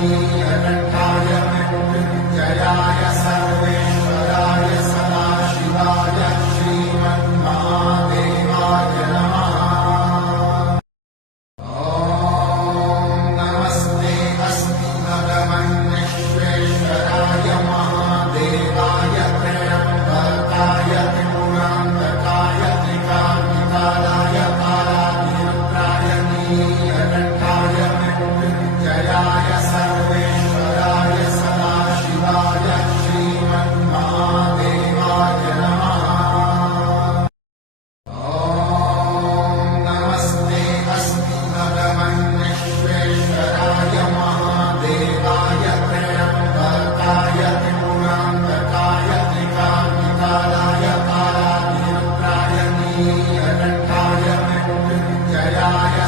नीलकण्ठाय मृत्युञ्जयाय सर्वेश्वराय सदाशिवाय श्रीमन्महादेवाय नमः। नमस्ते अस्तु भगवन् विश्वेश्वराय महादेवाय त्र्यम्बकाय त्रिपुरान्तकाय त्रिकाग्निकालाय कालाग्निरुद्राय नीलकण्ठाय मृत्युञ्जयाय सर्वेश्वराय सदाशिवाय श्रीमन्महादेवाय नमः। नमस्ते अस्तु भगवन् विश्वेश्वराय महादेवाय त्र्यम्बकाय त्रिपुरान्तकाय त्रिकाग्निकालाय कालाग्निरुद्राय नीलकण्ठाय मृत्युञ्जयाय